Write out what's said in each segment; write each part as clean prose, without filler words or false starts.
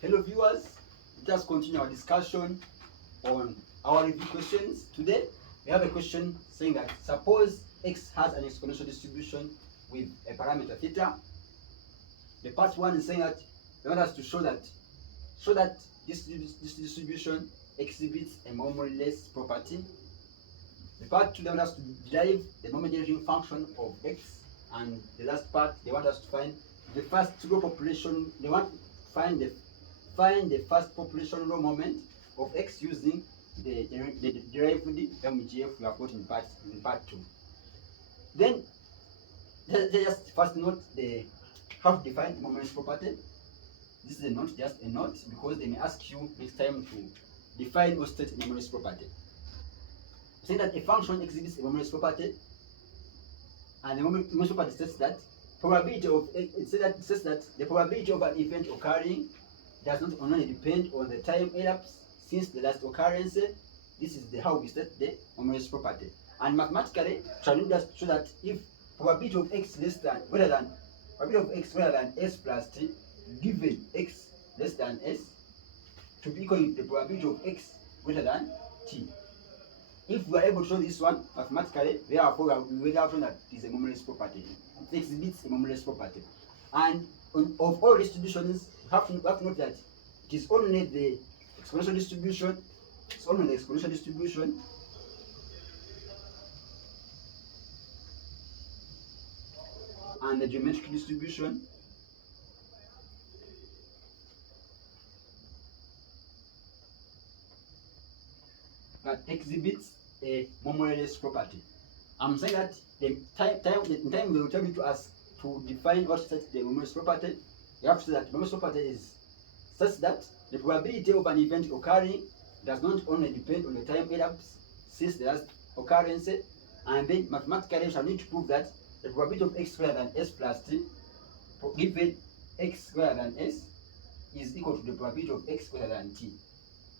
Hello viewers, let us continue our discussion on our review questions. Today we have a question saying that suppose x has an exponential distribution with a parameter theta. The part one is saying that they want us to show that this distribution exhibits a memoryless property. The part two, they want us to derive the moment deriving function of x, and the last part they want us to find the first row population. They want to find the first population row moment of x using the derived MGF we have got in part two. Then they just first note the how to define memoryless property. This is a note, just a note, because they may ask you next time to define or state a memoryless property. Saying that a function exhibits a memoryless property, and the memoryless property states that it says that the probability of an event occurring does not only depend on the time elapsed since the last occurrence. This is how we state the memoryless property. And mathematically, shall we just show that if probability of x greater than s plus t, given x less than s, to be equal to the probability of x greater than t. If we are able to show this one mathematically, therefore we will have shown that it is a memoryless property. It exhibits a memoryless property. And of all distributions, we have to note that it is only the exponential distribution. It's only the exponential distribution and the geometric distribution that exhibits a memoryless property. I'm saying that the time they will tell you to ask to define what sets the memoryless property, you have to say that the memoryless property is such that the probability of an event occurring does not only depend on the time elapsed since the last occurrence, and then mathematically we shall need to prove that the probability of x greater than s plus t, given x greater than s, is equal to the probability of x greater than t,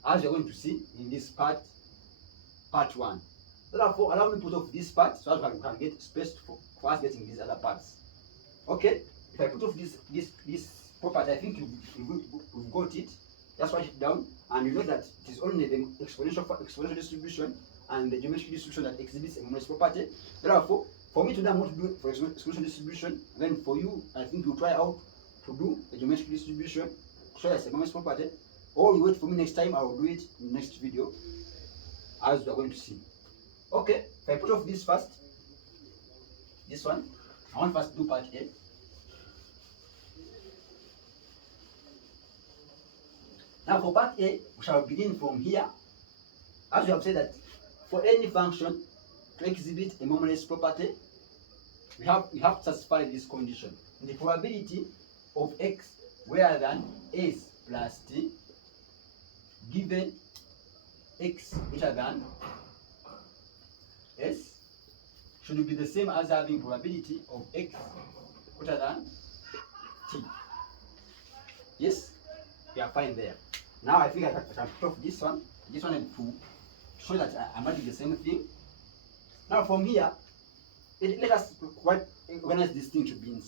as you're going to see in this part one. Therefore, allow me to put off this part so that we can get space for us getting these other parts. Okay, if I put off this property, I think we've got it. Just write it down, and you know that it is only the exponential distribution and the geometric distribution that exhibits a memoryless property. Therefore, for me to know what to do for exponential distribution, and then for you, I think you try out to do the geometric distribution, show as a memoryless property, or you wait for me next time. I will do it in the next video, as we are going to see. Okay, if I put off this first, this one, I want first to do part A. Now for part A, we shall begin from here. As we have said that for any function to exhibit a memoryless property, we have to satisfy this condition. The probability of x greater than s plus t, given x greater than s, should be the same as having probability of x greater than t. Yes, we are fine there. Now I think I can put off this one to show that I'm doing the same thing. Now from here, let us organize this thing to be in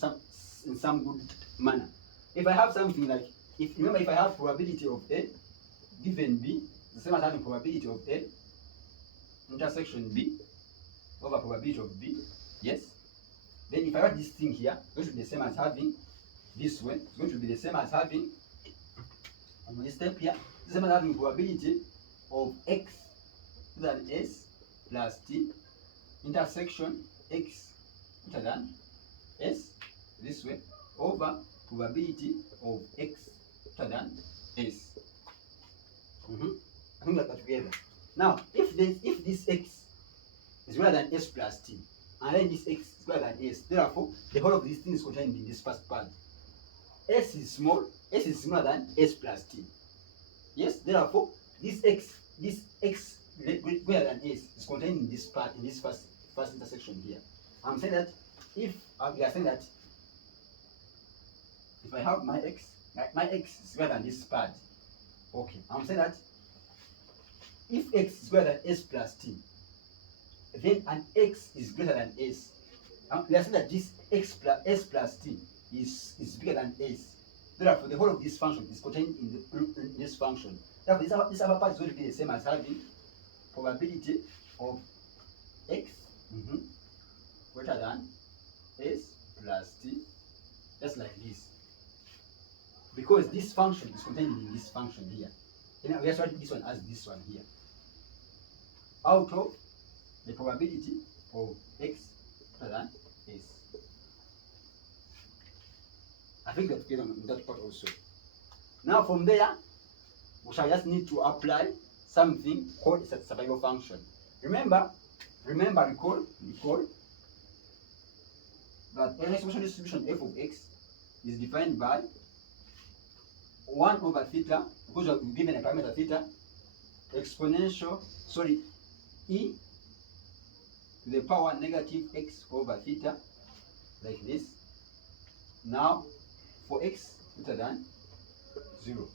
some good manner. If I have something like, if I have probability of A given B, the same as having probability of A intersection B over probability of B, yes. Then if I write this thing here, it's going to be the same as having this one. It's going to be the same as having on this step here, the same as having probability of x greater than s plus t intersection x greater than s this way over probability of x greater than s. I think that together. Now, if this x is greater than s plus t, and then this x is greater than s, therefore the whole of this thing is contained in this first part. S is small, s is smaller than s plus t. Yes, therefore this x greater than s is contained in this part, in this first intersection here. I'm saying that if we are saying that if I have my x is greater than this part, okay, I'm saying that if x is greater than s plus t, then an x is greater than s. We are saying that this s plus t is bigger than s. Therefore, the whole of this function is contained in this function. Therefore, this upper part is going to be the same as having probability of x greater than s plus t, just like this. Because this function is contained in this function here. Then we are writing this one as this one here. Out of the probability of x greater than s. I think that's clear on that part also. Now from there, we shall just need to apply something called a survival function. Recall that an exponential distribution f of x is defined by 1 over theta, because we're given a parameter theta, e to the power negative x over theta, like this. Now, for x greater than 0,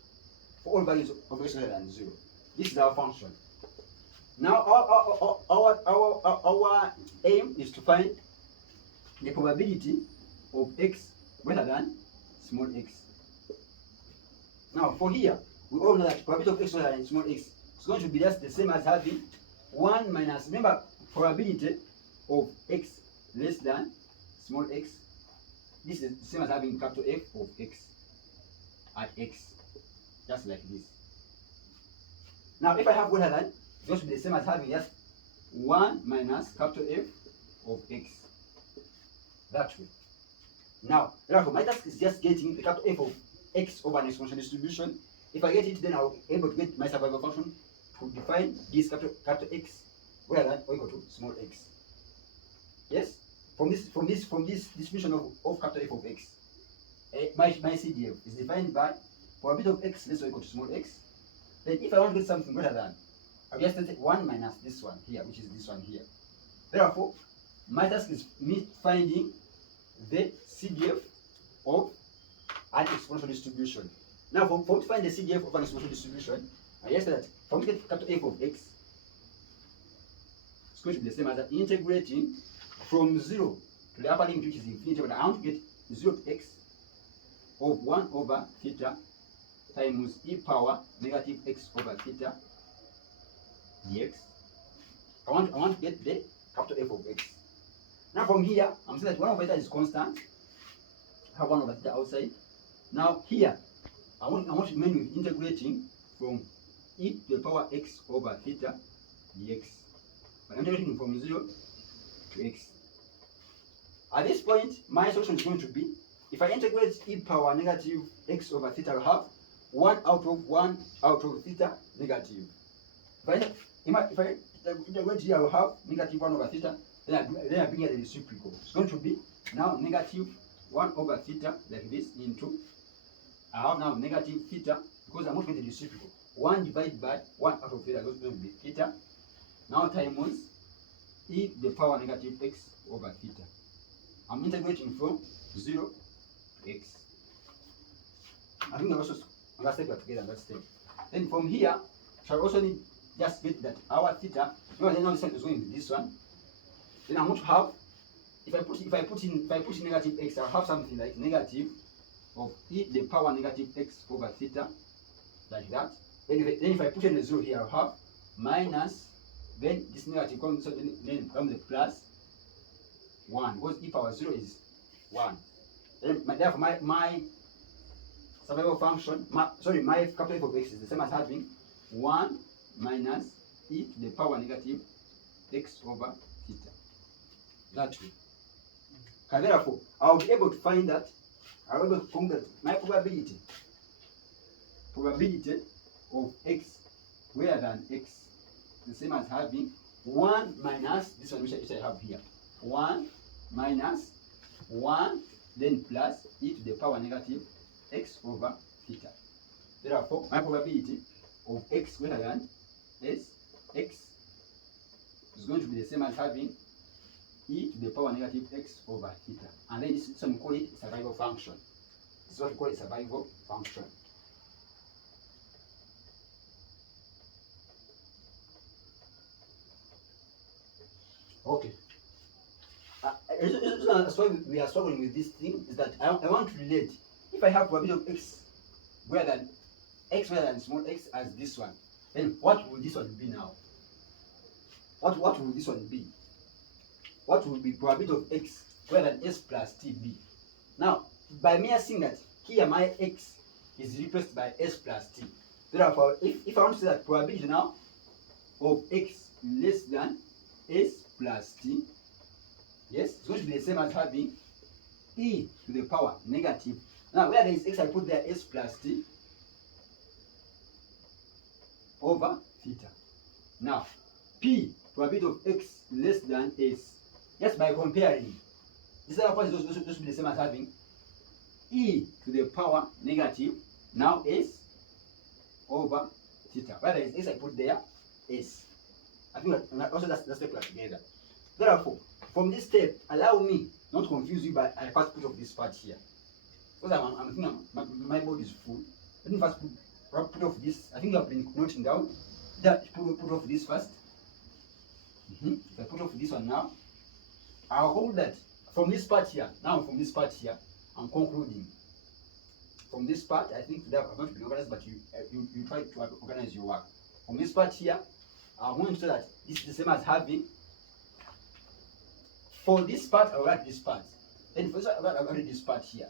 for all values of x greater than 0, this is our function. Now, our aim is to find the probability of x greater than small x. Now, for here, we all know that probability of x greater than small x is going to be just the same as having 1 minus, remember, probability of x less than small x. This is the same as having capital F of x at x, just like this. Now, if I have greater than, it's going to be the same as having just 1 minus capital F of x. That way. Now, therefore, my task is just getting the capital F of x over an exponential distribution. If I get it, then I'll be able to get my survival function to define this capital X greater than or equal to small x. Yes? From this distribution of capital F of x, my CDF is defined by probability of x less or equal to small x. Then if I want to get something greater than, I'll just take 1 minus this one here, which is this one here. Therefore, my task is me finding the CDF of an exponential distribution. Now, for to find the CDF of an exponential distribution, I just said that for me to get capital F of x, it's going to be the same as integrating from 0 to the upper limit, which is infinity, but I want to get 0 to x of 1 over theta times e power negative x over theta dx. I want to get the capital F of x. Now from here, I'm saying that 1 over theta is constant. I have 1 over theta outside. Now here, I want to remain with integrating from e to the power x over theta dx. But I'm integrating from 0 to x. At this point, my solution is going to be, if I integrate e power negative x over theta, I'll have 1 out of theta negative. If I integrate here, I'll have negative 1 over theta, then I bring here the reciprocal. It's going to be now negative 1 over theta, like this, into, I have now negative theta, because I'm not going to the reciprocal. 1 divided by 1 out of theta is going to be theta. Now times e to the power negative x over theta. I'm integrating from 0 to x. I think I'm also step together in that step. Then from here, shall also need just get that our theta. Now this one is going to be this one. Then I'm going to have, if I put in negative x, I'll have something like negative of e to the power negative x over theta, like that. Then if I put in a 0 here, I'll have minus, then this negative comes, so then becomes a plus 1, because e power 0 is 1. Then therefore my survival function, my capital F of x is the same as having 1 minus e to the power negative x over theta. That way. And therefore, I'll be able to find that, I'll be able to compute my probability of x greater than x, the same as having 1 minus this one which I have here. 1 minus 1, then plus e to the power negative x over theta. Therefore, my probability of x greater than x is going to be the same as having e to the power negative x over theta. And then this one we call it survival function. This is what we call a survival function. Okay. That's why we are struggling with this thing, is that I want to relate. if I have probability of x greater than small x as this one, then what will this one be now? What will this one be? What will be probability of x greater than s plus t be? Now, by me saying that here my x is replaced by s plus t. Therefore, if I want to say that probability now of x less than s plus t, yes, it's going to be the same as having e to the power negative. Now, where there is x, I put there s plus t over theta. Now, p, probability of x less than s. Just by comparing, this other part is also be the same as having e to the power negative, now s over theta. Where there is s, I put there s. I think that also that's step together. Therefore, from this step, allow me not to confuse you by I first put of this part here. Because I'm thinking my board is full. Let me first put off this. I think you have been noting down. That put off this first. If I put off this one now, I'll hold that from this part here. Now from this part here, I'm concluding. From this part, I think today I'm not been organized, but you try to organize your work. From this part here, I'm going to say that this is the same as having. For this part, I'll write this part. Then first I'll write this part here.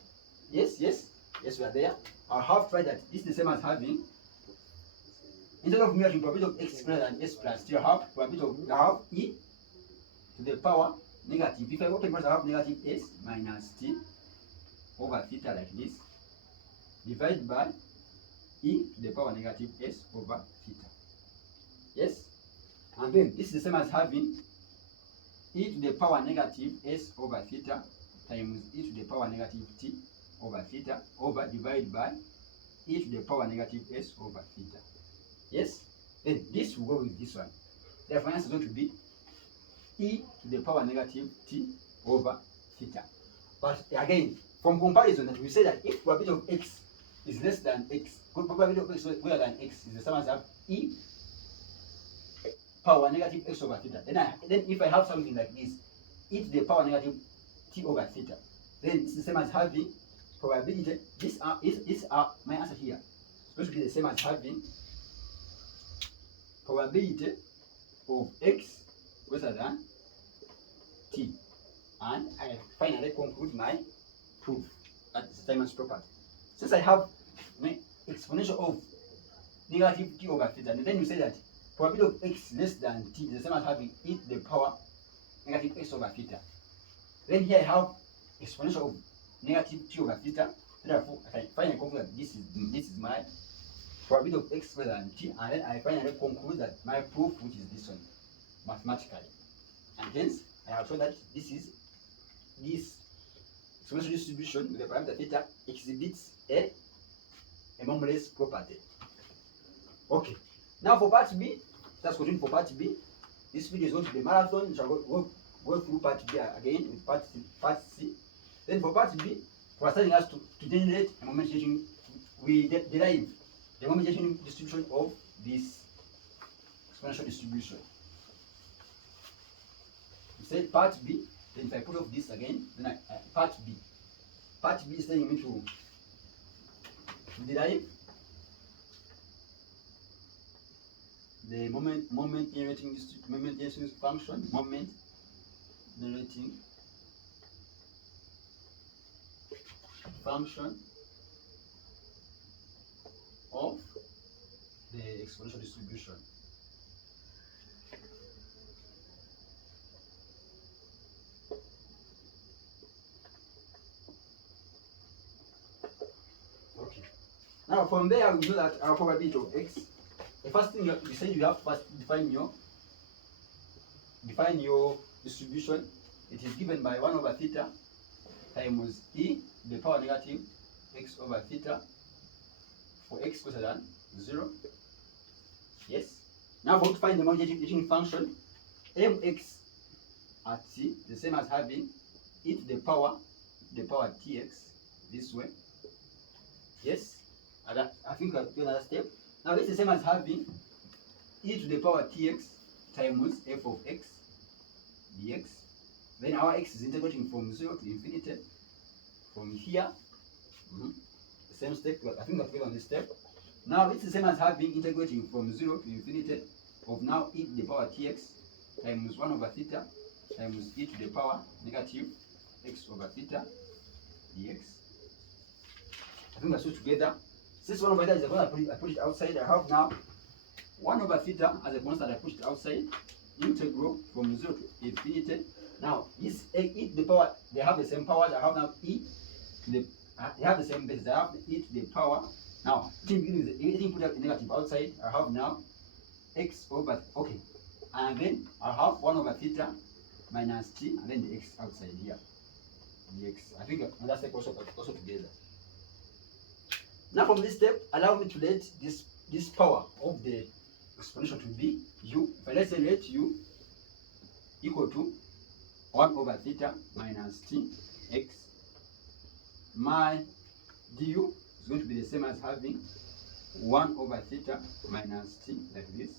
Yes, we are there. I'll have to write that this is the same as having. Instead of me having probability of x greater than s plus t, I have probability of I have e to the power negative. If I open bracket, I have negative s minus t over theta like this, divided by e to the power negative s over theta. Yes? And then this is the same as having e to the power negative s over theta times e to the power negative t over theta over divided by e to the power negative s over theta. Yes? Then this will go with this one. Therefore, answer is going to be e to the power negative t over theta. But again, from comparison, that we say that if probability of x is less than x, probability of x greater than x is the same as have e power negative x over theta. Then if I have something like this, e to the power negative t over theta, then it's the same as having probability. These are my answer here. It's going to be the same as having probability of x greater than t. And I finally conclude my proof at Steinman's property. Since I have my exponential of negative t over theta, and then you say that probability of x less than t is the same as having e to the power negative x over theta. Then here I have exponential of negative t over theta. Therefore, I finally conclude that this is my probability of x greater than t, and then I finally conclude that my proof, which is this one, mathematically. And hence, I have shown that this exponential distribution with the parameter theta exhibits a memoryless property. Okay. Now for part B, let's continue for part B. This video is going to be a marathon. We shall go through part B again with part C. Then for part B, we are starting us to generate a momentation. We derive the momentation distribution of this exponential distribution. We said part B. Then if I put off this again, then part B. Part B is telling me to derive the moment generating function, moment generating function of the exponential distribution. Okay. Now from there we know that our probability of x. The first thing you say, you have to first define your distribution. It is given by 1 over theta times e to the power negative x over theta for x greater than 0. Yes. Now for to find the multiplication function, mx at t, the same as having e to the power tx this way. Yes. And I think I'll do another step. Now this is the same as having e to the power tx times f of x dx. Then our x is integrating from 0 to infinity from here. same step. I think we're on this step. Now it's the same as having integrating from 0 to infinity of now e to the power tx times 1 over theta times e to the power negative x over theta dx. I think that's all together. Since 1 over theta is a constant, I put it outside. I have now 1 over theta as a constant. I push it outside. Integral from 0 to infinity. Now this e to the power, they have the same powers. I have now e to the, they have the same base. I have e to the power. Now anything put up negative outside. I have now x over, okay, and then I have 1 over theta minus t, and then the x outside here, dx. I think another step also together. Now from this step, allow me to let this power of the exponential to be u. If I let's say let u equal to 1 over theta minus t x, my du is going to be the same as having 1 over theta minus t like this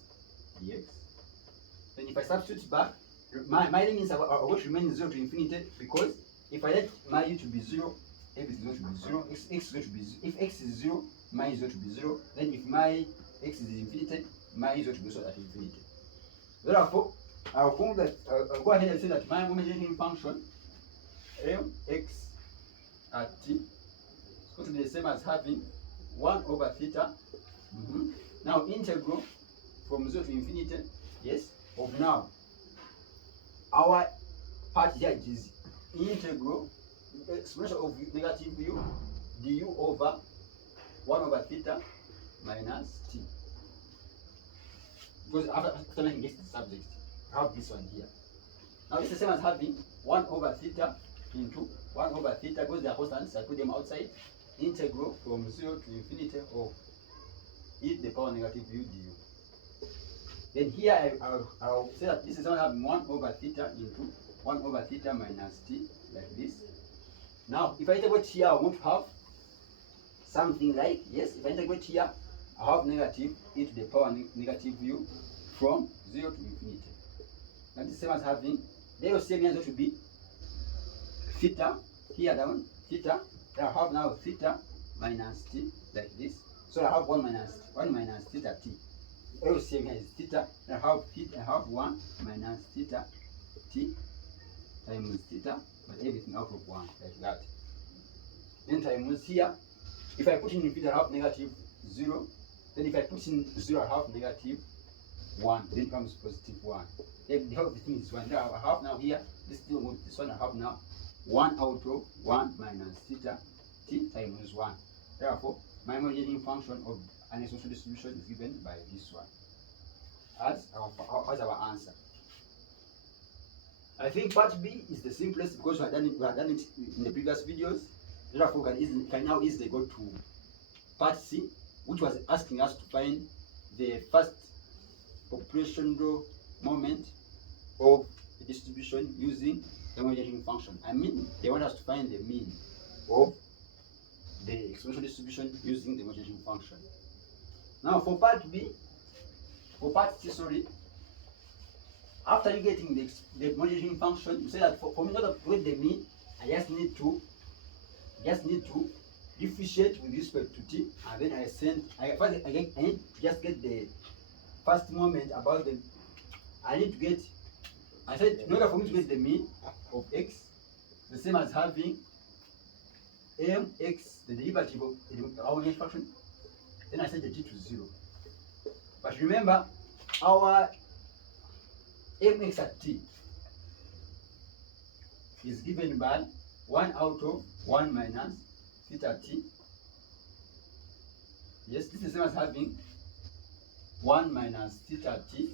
dx. Then if I substitute back, my limits are going to remain 0 to infinity, because if I let my u to be 0, everything is going to be 0. X is going to be 0. If x is 0, my is going to be 0. Then if my x is infinity, my is going to be so at infinity. Therefore, I'll go ahead and say that my homogeneous function mx at t is going to be the same as having 1 over theta. Now integral from 0 to infinity, yes, of now our part here is integral exponential of negative u du over 1 over theta minus t. Because after making this subject, I have this one here. Now it's the same as having 1 over theta into 1 over theta, because they are constants, I put them outside. Integral from 0 to infinity of e to the power negative u du. Then here I'll say that this is going to have 1 over theta into 1 over theta minus t, like this. Now if I integrate here, I want to have something like, yes, if I integrate here, I have negative e to the power negative u from 0 to infinity. Now this is the same as having, the LCM here is going to be theta, here down, theta. I have now theta minus t, like this. So I have 1 minus theta t. LCM here is theta. I have 1 minus theta t times theta, but everything out of 1, like that. Then times here, if I put in infinity, I have negative 0. Then if I put in 0, I have negative 1. Then it becomes positive 1. Then the whole thing is 1. Now I have now here, this one I have now 1 out of 1 minus theta t times 1. Therefore, my homogeneous function of an exponential distribution is given by this one as our answer. I think part B is the simplest, because we had done it in the previous videos. Therefore, we can now easily go to part C, which was asking us to find the first populational moment of the distribution using the homogeneous function. I mean, they want us to find the mean of the exponential distribution using the homogeneous function. Now for part C, after you getting the homogeneous function, you say that for me not to get the mean, I just need to differentiate with respect to t, and then I need to just get the first moment about the, I said in order for me to get the mean of x, the same as having mx, the derivative of the homogeneous function, then I set the t to 0. But remember, our mx at t is given by 1 out of 1 minus theta t. Yes, this is the same as having 1 minus theta t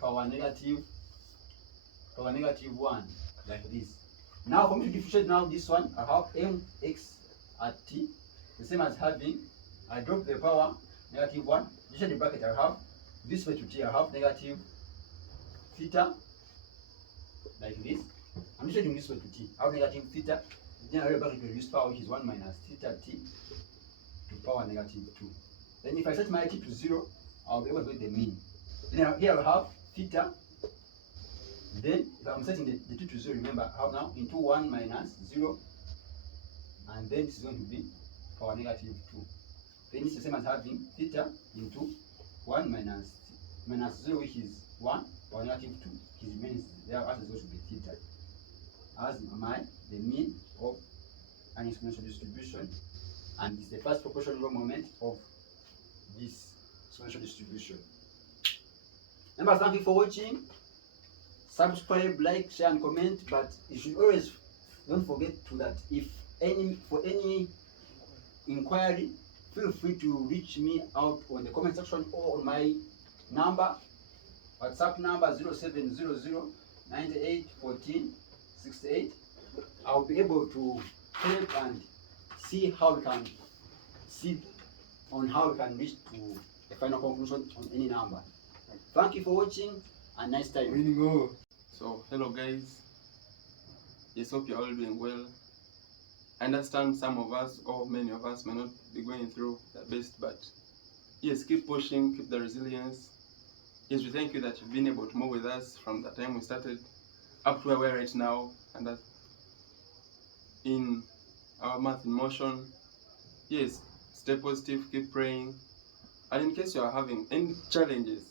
power negative 1, like this. Now for me to differentiate now this one, I have mx at t, the same as having, I drop the power negative 1, addition the bracket, I have this way to t, I have negative theta, like this. I'm changing this way to t, I have negative theta, then I will bracket to reduce power, which is 1 minus theta t to power negative 2. Then if I set my t to 0, I'll be able to get the mean. Then here I will have theta. Then if I'm setting the t to 0, remember I have now into 1 minus 0, and then this is going to be power negative 2. Then it's the same as having theta into 1 minus 0, which is 1, power negative 2. It remains there as is going to be theta. As the mean of an exponential distribution, and it's the first proportional moment of this exponential distribution. Remember, thank you for watching. Subscribe, like, share, and comment. But you should always don't forget to that for any inquiry, feel free to reach me out on the comment section or on my number, WhatsApp number 0700 98 14 68. I'll be able to help and see how we can reach to a final conclusion on any number. Thank you for watching and nice time. So hello guys, yes, hope you're all doing well. I understand some of us or many of us may not be going through the best, but yes, keep pushing, keep the resilience. Yes, we thank you that you've been able to move with us from the time we started up to where we are right now, and that in our Math in Motion. Yes, stay positive, keep praying, and in case you are having any challenges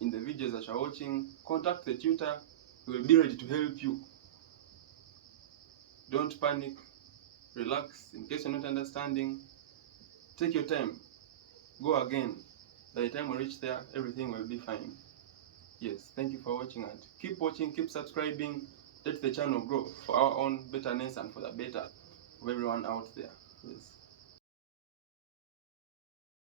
in the videos that you're watching, contact the tutor. We will be ready to help you. Don't panic, relax. In case you're not understanding, take your time, go again. By the time we reach there, everything will be fine. Yes, thank you for watching, and keep watching, keep subscribing. Let the channel grow for our own betterness and for the better of everyone out there. Yes.